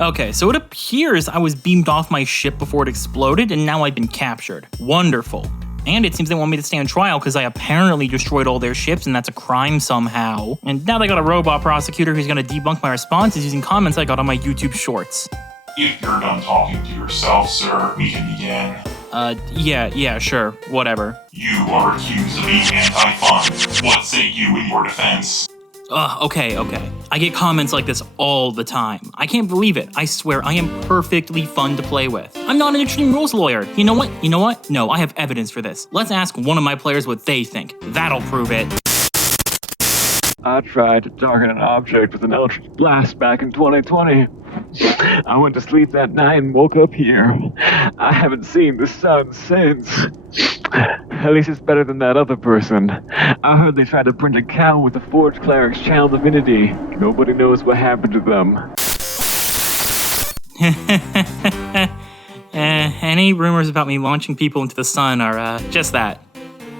Okay, so it appears I was beamed off my ship before it exploded, and now I've been captured. Wonderful. And it seems they want me to stand trial because I apparently destroyed all their ships, and that's a crime somehow. And now they got a robot prosecutor who's gonna debunk my responses using comments I got on my YouTube shorts. If you're done talking to yourself, sir, we can begin. Yeah, sure, whatever. You are accused of being anti-fun. What say you in your defense? Okay. I get comments like this all the time. I can't believe it. I swear I am perfectly fun to play with. I'm not an extreme rules lawyer. You know what? No, I have evidence for this. Let's ask one of my players what they think. That'll prove it. I tried to target an object with an electric blast back in 2020. I went to sleep that night and woke up here. I haven't seen the sun since. At least it's better than that other person. I heard they tried to print a cow with the Forge Cleric's Channel Divinity. Nobody knows what happened to them. Any rumors about me launching people into the sun are, just that.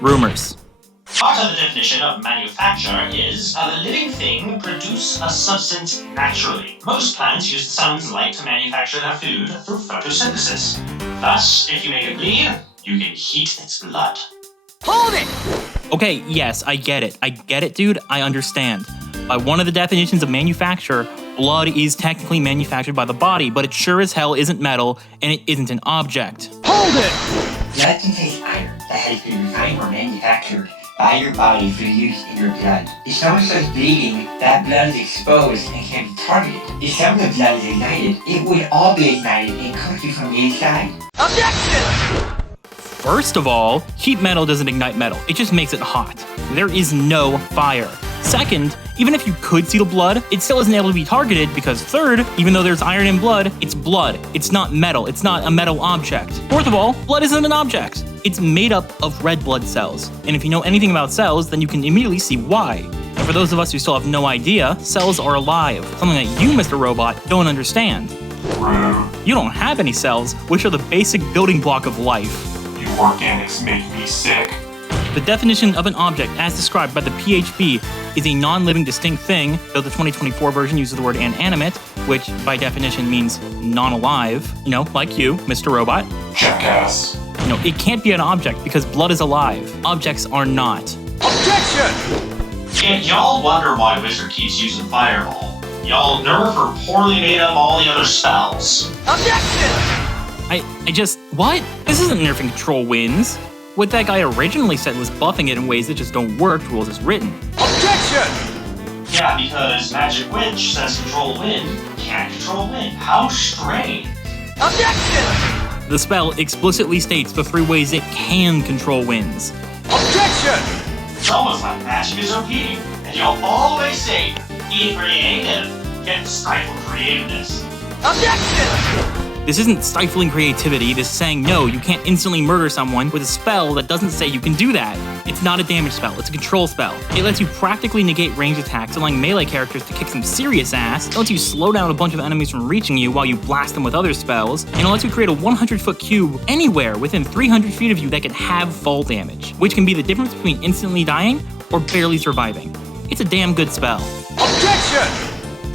Rumors. Part of the definition of manufacture is the living thing produce a substance naturally. Most plants use the sun's light to manufacture their food through photosynthesis. Thus, if you make it bleed, you can heat its blood. Hold it! Okay, yes, I get it, dude, I understand. By one of the definitions of manufacture, blood is technically manufactured by the body, but it sure as hell isn't metal, and it isn't an object. Hold it! Blood contains iron that has been refined or manufactured by your body for use in your blood. If someone starts bleeding, that blood is exposed and can be targeted. If some of the blood is ignited, it would all be ignited and cook you from the inside. Objection! First of all, heat metal doesn't ignite metal, it just makes it hot. There is no fire. Second, even if you could see the blood, it still isn't able to be targeted because third, even though there's iron in blood, it's blood. It's not metal. It's not a metal object. Fourth of all, blood isn't an object. It's made up of red blood cells. And if you know anything about cells, then you can immediately see why. And for those of us who still have no idea, cells are alive. Something that you, Mr. Robot, don't understand. You don't have any cells, which are the basic building block of life. You organics make me sick. The definition of an object, as described by the PHB, is a non-living distinct thing, though the 2024 version uses the word inanimate, which by definition means non-alive, like you, Mr. Robot. Jackass. It can't be an object because blood is alive. Objects are not. Objection! Y'all wonder why Wizard keeps using Fireball. Y'all nerf or poorly made up all the other spells. Objection! What? This isn't nerfing Control Winds. What that guy originally said was buffing it in ways that just don't work, rules as written. Objection! Yeah, because Magic Witch says control wind, can't control wind. How strange. Objection! The spell explicitly states the 3 ways it can control winds. Objection! It's almost like magic is repeating, and y'all always say, be creative, can't stifle creativeness. Objection! This isn't stifling creativity, this is saying no, you can't instantly murder someone with a spell that doesn't say you can do that. It's not a damage spell, it's a control spell. It lets you practically negate ranged attacks, allowing melee characters to kick some serious ass. It lets you slow down a bunch of enemies from reaching you while you blast them with other spells, and it lets you create a 100-foot cube anywhere within 300 feet of you that can have fall damage, which can be the difference between instantly dying or barely surviving. It's a damn good spell. Objection!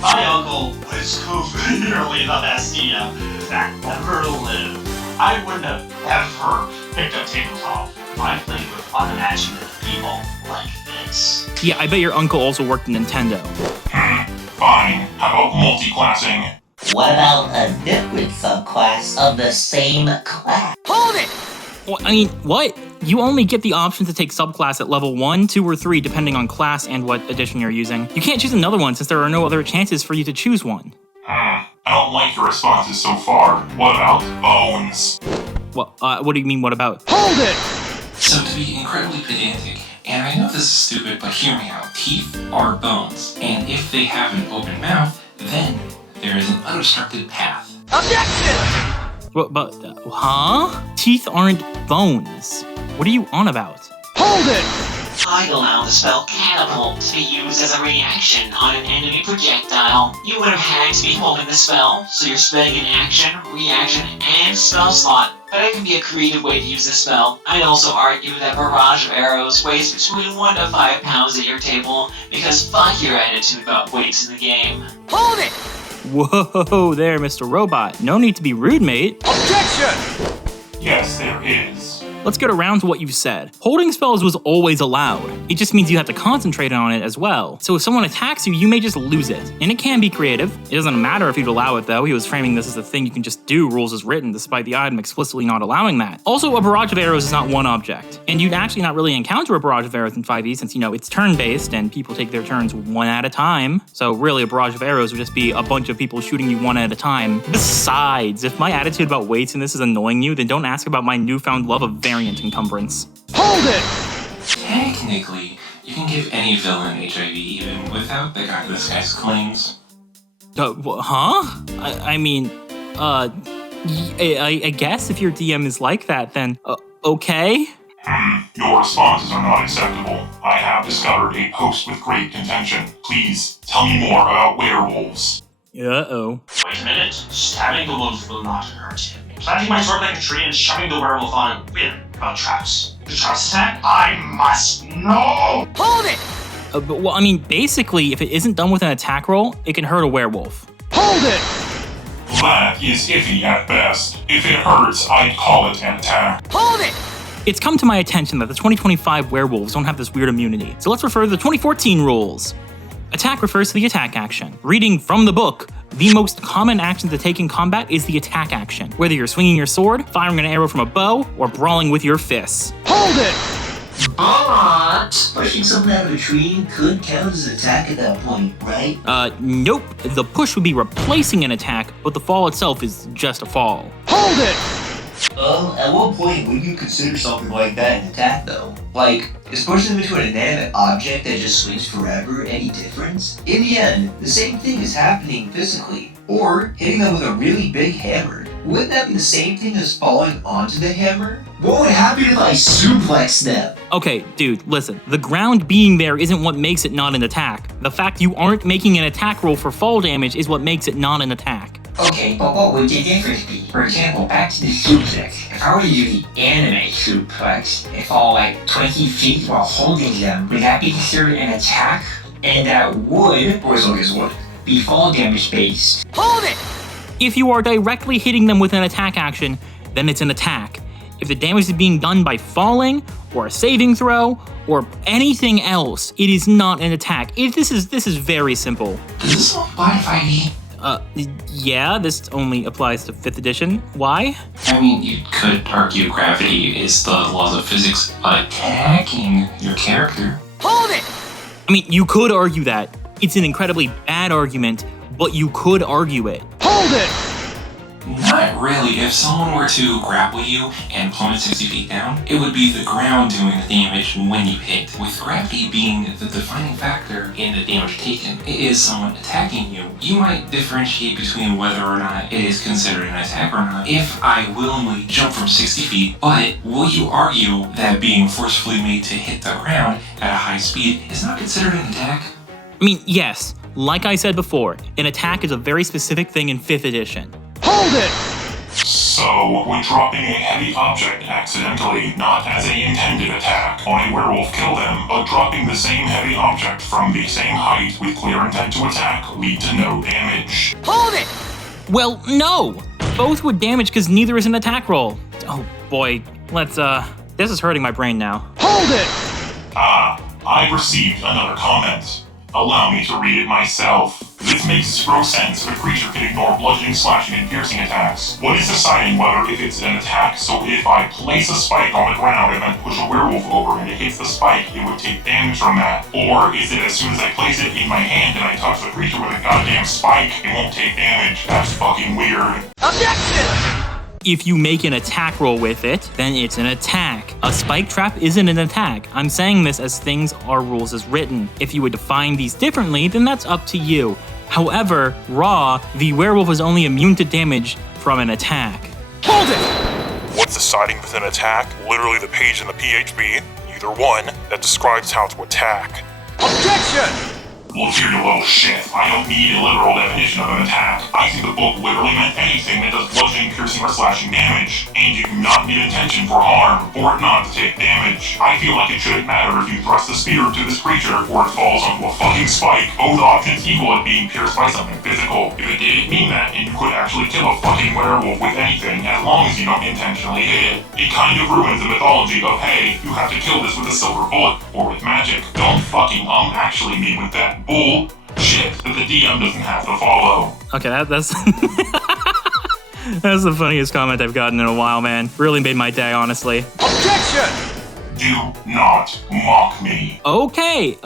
My uncle was clearly the best DM that ever lived. I wouldn't have ever picked up Tabletop if I played with unimaginative people like this. Yeah, I bet your uncle also worked in Nintendo. Fine. How about multi-classing? What about a different subclass of the same class? Hold it! What? You only get the option to take subclass at level 1, 2, or 3 depending on class and what edition you're using. You can't choose another one since there are no other chances for you to choose one. I don't like your responses so far. What about bones? What do you mean, what about? Hold it! So to be incredibly pedantic, and I know this is stupid, but hear me out. Teeth are bones, and if they have an open mouth, then there is an unobstructed path. Objection! Teeth aren't bones. What are you on about? Hold it! I allow the spell Catapult to be used as a reaction on an enemy projectile. You would have had to be holding the spell, so you're spending an action, reaction, and spell slot. But it can be a creative way to use the spell. I'd also argue that Barrage of Arrows weighs between 1 to 5 pounds at your table, because fuck your attitude about weights in the game. Hold it! Whoa there, Mr. Robot. No need to be rude, mate. Objection! Yes, there is. Let's get around to what you said. Holding spells was always allowed. It just means you have to concentrate on it as well. So if someone attacks you, you may just lose it. And it can be creative. It doesn't matter if you'd allow it though. He was framing this as a thing you can just do, rules as written, despite the item explicitly not allowing that. Also, a barrage of arrows is not one object. And you'd actually not really encounter a barrage of arrows in 5e since, it's turn-based and people take their turns one at a time. So really, a barrage of arrows would just be a bunch of people shooting you one at a time. Besides, if my attitude about weights in this is annoying you, then don't ask about my newfound love of variant encumbrance. Hold it! Technically, you can give any villain HIV even without the guy disguise claims. Huh? I guess if your DM is like that, then, okay? Your responses are not acceptable. I have discovered a post with great contention. Please, tell me more about werewolves. Uh-oh. Wait a minute. Stabbing the wolf will not hurt him. Planting my sword like a tree and shoving the werewolf on will. About traps. The traps attack? I must know! Hold it! Basically, if it isn't done with an attack roll, it can hurt a werewolf. Hold it! That is iffy at best. If it hurts, I'd call it an attack. Hold it! It's come to my attention that the 2025 werewolves don't have this weird immunity, so let's refer to the 2014 rules. Attack refers to the attack action. Reading from the book, the most common action to take in combat is the attack action, whether you're swinging your sword, firing an arrow from a bow, or brawling with your fists. Hold it! But pushing someone out of a tree could count as an attack at that point, right? Nope. The push would be replacing an attack, but the fall itself is just a fall. Hold it! At what point would you consider something like that an attack, though? Like, is pushing them into an inanimate object that just swings forever any difference? In the end, the same thing is happening physically. Or hitting them with a really big hammer. Wouldn't that be the same thing as falling onto the hammer? What would happen if I suplex them? Okay, dude, listen. The ground being there isn't what makes it not an attack. The fact you aren't making an attack roll for fall damage is what makes it not an attack. Okay, but what would the difference be? For example, back to the suplex. If I were to do the anime suplex and fall like 20 feet while holding them, would that be considered an attack? And that would, or as long as would, be fall damage based. Hold it! If you are directly hitting them with an attack action, then it's an attack. If the damage is being done by falling, or a saving throw, or anything else, it is not an attack. This is very simple. Does this only apply to 5e? Yeah, this only applies to 5th edition. Why? I mean, you could argue gravity is the laws of physics attacking your character. Hold it! You could argue that. It's an incredibly bad argument, but you could argue it. Hold it! Not really. If someone were to grapple you and plummet 60 feet down, it would be the ground doing the damage when you hit. With gravity being the defining factor in the damage taken, it is someone attacking you. You might differentiate between whether or not it is considered an attack or not if I willingly jump from 60 feet, but will you argue that being forcefully made to hit the ground at a high speed is not considered an attack? Yes. Like I said before, an attack is a very specific thing in 5th edition. Hold it! So, would dropping a heavy object accidentally, not as an intended attack, on a werewolf kill them, but dropping the same heavy object from the same height with clear intent to attack lead to no damage? Hold it! Well, no! Both would damage because neither is an attack roll. Oh boy, this is hurting my brain now. Hold it! I received another comment. Allow me to read it myself. This makes zero sense if a creature can ignore bludgeoning, slashing, and piercing attacks. What is deciding whether if it's an attack? So if I place a spike on the ground and then push a werewolf over and it hits the spike, it would take damage from that? Or is it as soon as I place it in my hand and I touch the creature with a goddamn spike, it won't take damage? That's fucking weird. Objection! If you make an attack roll with it, then it's an attack. A spike trap isn't an attack. I'm saying this as things are rules as written. If you would define these differently, then that's up to you. However, the werewolf is only immune to damage from an attack. Hold it! What's deciding with an attack? Literally the page in the PHB, either one, that describes how to attack. Objection! Look here, you little shit. I don't need a literal definition of an attack. I think the book literally meant anything that does bludgeoning, piercing, or slashing damage. And you do not need intention for harm, or it not to take damage. I feel like it shouldn't matter if you thrust a spear into this creature, or it falls onto a fucking spike. Both options equal it being pierced by something physical. If it didn't mean that, and you could actually kill a fucking werewolf with anything, as long as you don't intentionally hit it. It kind of ruins the mythology of, hey, you have to kill this with a silver bullet, or with magic. Don't fucking actually me with that bull shit that the DM doesn't have to follow. Okay, that's that's the funniest comment I've gotten in a while, man. Really made my day, honestly. Objection! Do not mock me. Okay,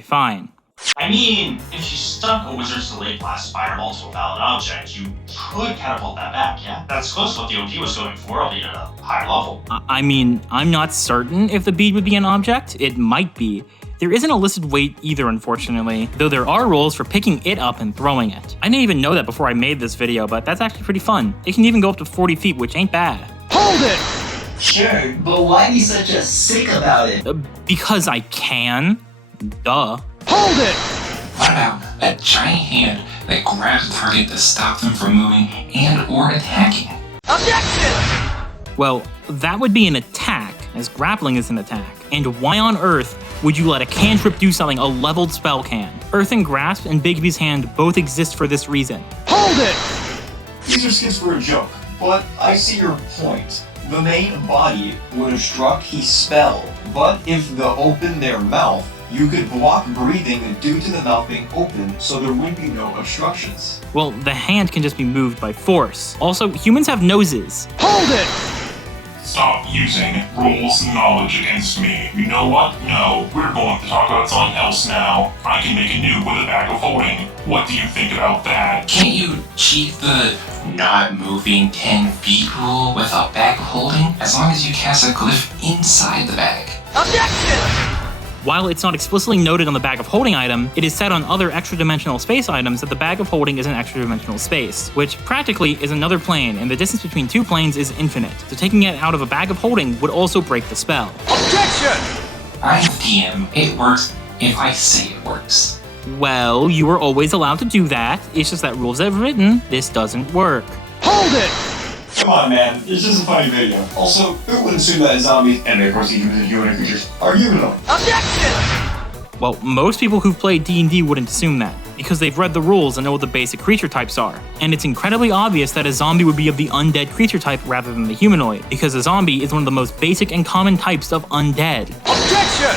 fine. I mean, if you stuck a wizard's delayed blast fireball to a valid object, you could catapult that back, yeah? That's close to what the OP was going for, albeit at a higher level. I mean, I'm not certain if the bead would be an object. It might be. There isn't a listed weight either, unfortunately, though there are rules for picking it up and throwing it. I didn't even know that before I made this video, but that's actually pretty fun. It can even go up to 40 feet, which ain't bad. Hold it! Sure, but why be such a sick about it? Because I can. Duh. Hold it! What about a giant hand that grabs a target to stop them from moving and or attacking? Objection! Well, that would be an attack, as grappling is an attack. And why on earth would you let a cantrip do something a leveled spell can? Earthen Grasp and Bigby's Hand both exist for this reason. Hold it! These are skits for a joke, but I see your point. The main body would obstruct his spell, but if they open their mouth, you could block breathing due to the mouth being open, so there would be no obstructions. Well, the hand can just be moved by force. Also, humans have noses. Hold it! Stop using rules knowledge against me. You know what? No, we're going to talk about something else now. I can make a nuke with a bag of holding. What do you think about that? Can't you cheat the not moving 10 feet rule with a bag of holding? As long as you cast a glyph inside the bag. Objection! While it's not explicitly noted on the bag of holding item, it is said on other extra-dimensional space items that the bag of holding is an extra-dimensional space, which practically is another plane, and the distance between two planes is infinite, so taking it out of a bag of holding would also break the spell. Objection! I'm the DM. It works if I say it works. Well, you are always allowed to do that, it's just that rules have written, this doesn't work. Hold it! Come on, man, it's just a funny video. Also, who would assume that zombies, and of course even the human creatures, are humanoid? Objection! Well, most people who've played D&D wouldn't assume that, because they've read the rules and know what the basic creature types are. And it's incredibly obvious that a zombie would be of the undead creature type rather than the humanoid, because a zombie is one of the most basic and common types of undead. Objection!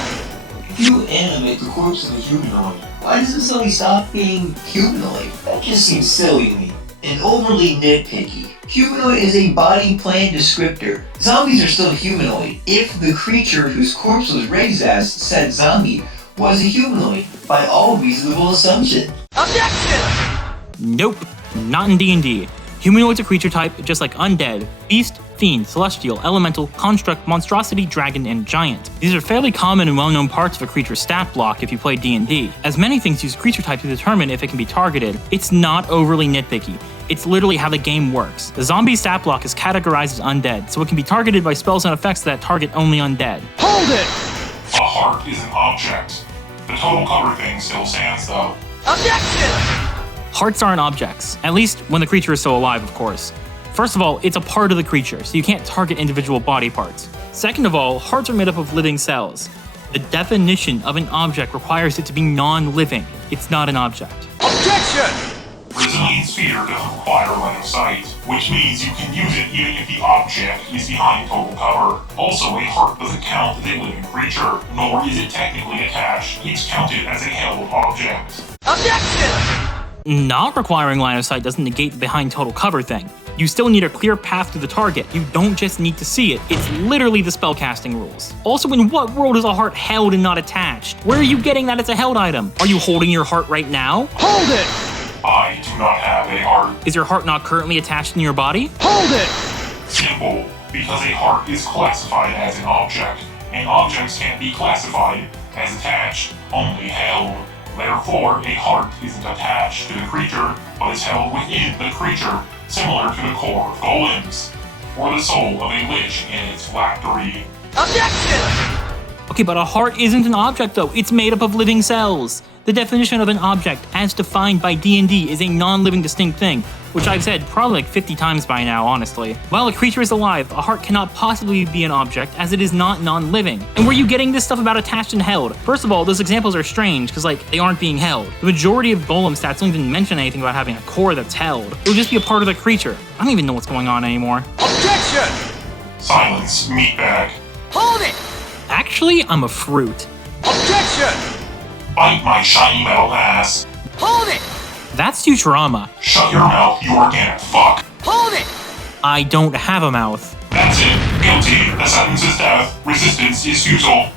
If you animate the corpse of a humanoid, why does the zombie stop being humanoid? That just seems silly to me. And overly nitpicky. Humanoid is a body plan descriptor. Zombies are still humanoid if the creature whose corpse was raised as said zombie was a humanoid by all reasonable assumption. Objection! Nope, not in D&D. Humanoid's a creature type just like undead, beast, fiend, celestial, elemental, construct, monstrosity, dragon, and giant. These are fairly common and well-known parts of a creature's stat block if you play D&D. As many things use creature type to determine if it can be targeted, it's not overly nitpicky. It's literally how the game works. The zombie stat block is categorized as undead, so it can be targeted by spells and effects that target only undead. Hold it! A heart is an object. The total cover thing still stands though. Objection! Hearts aren't objects, at least when the creature is still alive, of course. First of all, it's a part of the creature, so you can't target individual body parts. Second of all, hearts are made up of living cells. The definition of an object requires it to be non-living. It's not an object. Objection! Brazilian sphere doesn't require line of sight, which means you can use it even if the object is behind total cover. Also, a heart doesn't count as a living creature, nor is it technically attached. It's counted as a held object. Objection! Not requiring line of sight doesn't negate the behind total cover thing. You still need a clear path to the target. You don't just need to see it. It's literally the spellcasting rules. Also, in what world is a heart held and not attached? Where are you getting that it's a held item? Are you holding your heart right now? Hold it! I do not have a heart. Is your heart not currently attached in your body? Hold it! Simple, because a heart is classified as an object, and objects can't be classified as attached, only held. Therefore, a heart isn't attached to the creature, but is held within the creature, similar to the core of golems, or the soul of a lich in its phylactery. Objection! Okay, but a heart isn't an object though. It's made up of living cells. The definition of an object, as defined by D&D, is a non-living distinct thing, which I've said probably like 50 times by now, honestly. While a creature is alive, a heart cannot possibly be an object, as it is not non-living. And where are you getting this stuff about attached and held? First of all, those examples are strange, because like, they aren't being held. The majority of golem stats don't even mention anything about having a core that's held. It would just be a part of the creature. I don't even know what's going on anymore. Objection! Silence, meatbag. Hold it! Actually, I'm a fruit. Objection! Bite my shiny metal ass. Hold it! That's Futurama. Shut your mouth, you organic fuck. Hold it! I don't have a mouth. That's it. Guilty. The sentence is death. Resistance is futile.